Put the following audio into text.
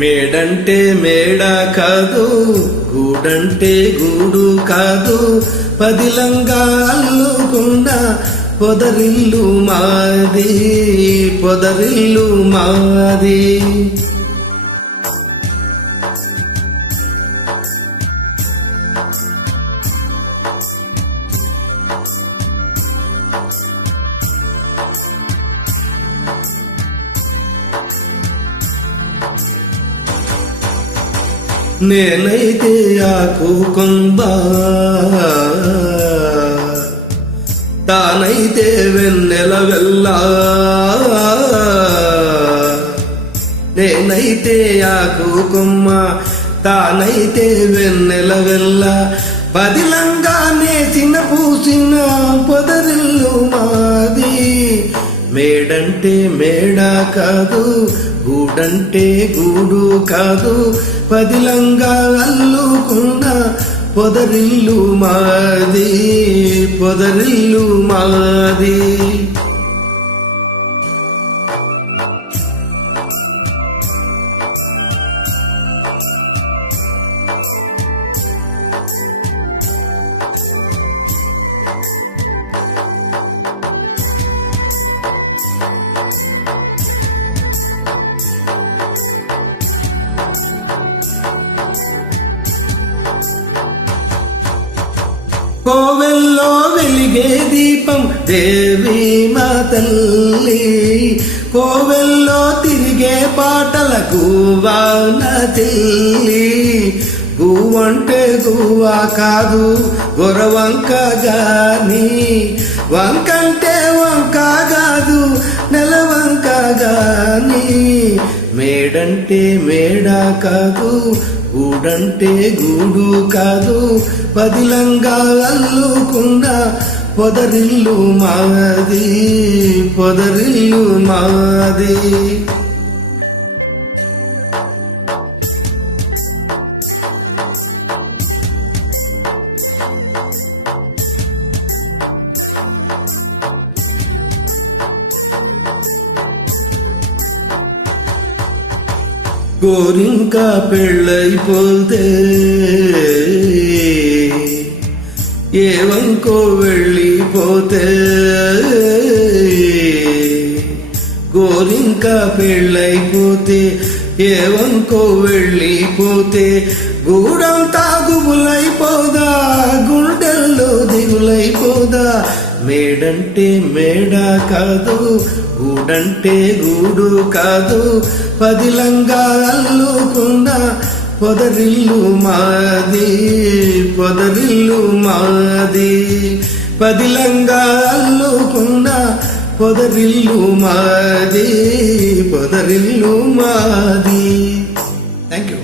మేడంటే మేడ కాదు, గూడంటే గూడు కాదు, పదిలంగా అల్లుకున్న పొదరిల్లు మాది, పొదరిల్లు మాది. నేనైతే ఆకు కొంబ, తానైతే వెన్నెల వెళ్ళా. నేనైతే ఆకు కొమ్మ, తానైతే వెన్నెల వెళ్ళ, పదిలంగా నేసిన పూసిన పొదరిల్లు మాది. మేడంటే మేడ కాదు, గూడంటే గూడు కాదు, పదిలంగా అల్లుకున్న పొదరిల్లు మాది, పొదరిల్లు మాది. కోవెల్లో వెలిగే దీపం దేవి మా తల్లి, కోవెల్లో తిరిగే పాటలకు వాన చెల్లి. గువ్వంటే గువ్వా కాదు గొరవంక గాని, వంకంటే వంక కాదు నెలవంక గాని. మేడంటే మేడ కాదు, గూడంటే గూడు కాదు, పదిలంగా అల్లుకున్న పొదరిల్లు మాది, పొదరిల్లు మాది. గోరింక పెళ్ళైపోతే ఏవంకో వెళ్ళిపోతే, గోరింక పెళ్ళైపోతే ఏవంకో వెళ్ళిపోతే, గూడంతా గుబులైపోదా గుండెల్లో దిగులైపోదా. మేడంటే మేడ కాదు, గూడంటే గూడు కాదు, పదిలంగా అల్లుకున్న పొదరిల్లు మాది, పొదరిల్లు మాది. పదిలంగా అల్లుకున్న పొదరిల్లు మాది, పొదరిల్లు మాది. Thank you.